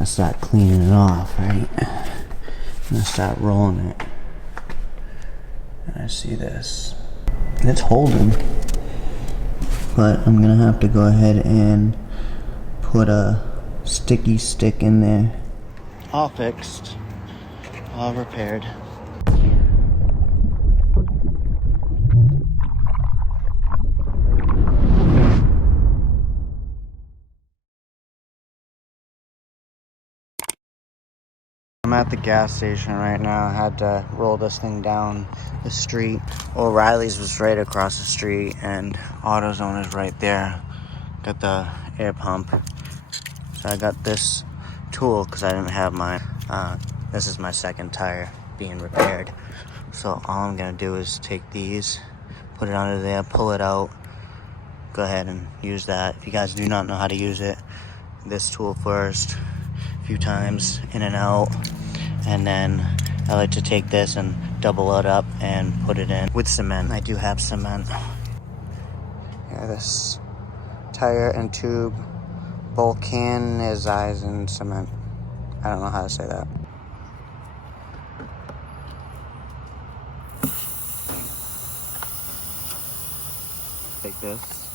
I start cleaning it off, right? And I start rolling it. And I see this. It's holding. But I'm gonna have to go ahead and put a sticky stick in there. All fixed. All repaired. I'm at the gas station right now. I had to roll this thing down the street. O'Reilly's was right across the street and AutoZone is right there. Got the air pump. So I got this tool because I didn't have mine. This is my second tire being repaired. So all I'm gonna do is take these, put it under there, pull it out, go ahead and use that. If you guys do not know how to use it, this tool first, a few times in and out, and then I like to take this and double it up and put it in with cement. I do have cement. Yeah, this tire and tube vulcanizing cement. I don't know how to say that. Take this.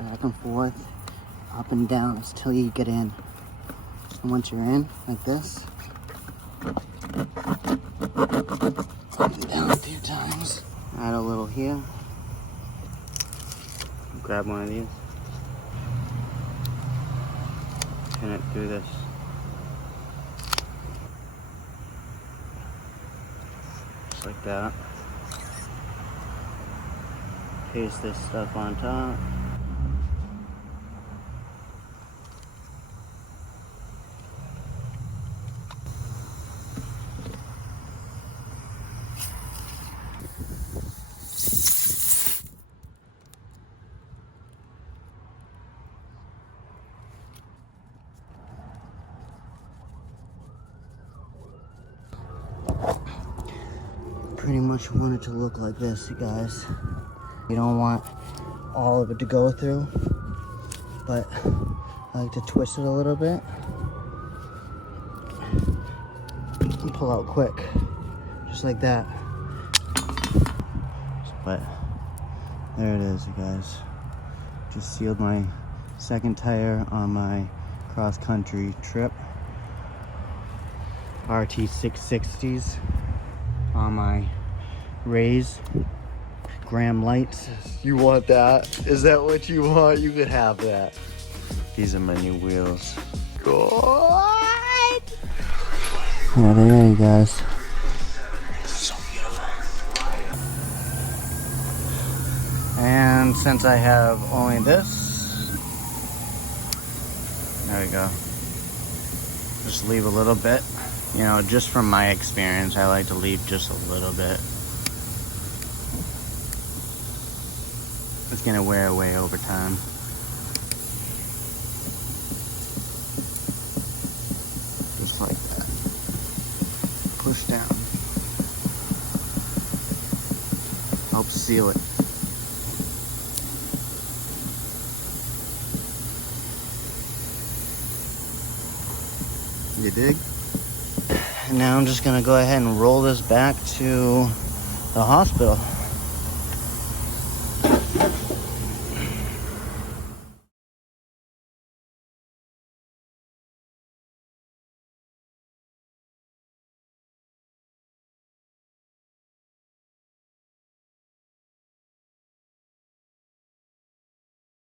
Back and forth, up and down until you get in. And once you're in, like this, up and down a few times. Add a little here. Grab one of these. Pin it through this. Just like that. Paste this stuff on top. Pretty much want it to look like this, you guys. You don't want all of it to go through, but I like to twist it a little bit and pull out quick, just like that. But there it is, you guys. Just sealed my second tire on my cross-country trip. RT660s on my Rays. Graham lights. You want that? Is that what you want? You could have that. These are my new wheels. God! Yeah, they are, you guys. So beautiful. And since I have only this, there we go. Just leave a little bit. You know, just from my experience, I like to leave just a little bit. It's gonna wear away over time. Just like that. Push down. Helps seal it. You dig? And now I'm just gonna go ahead and roll this back to the hospital.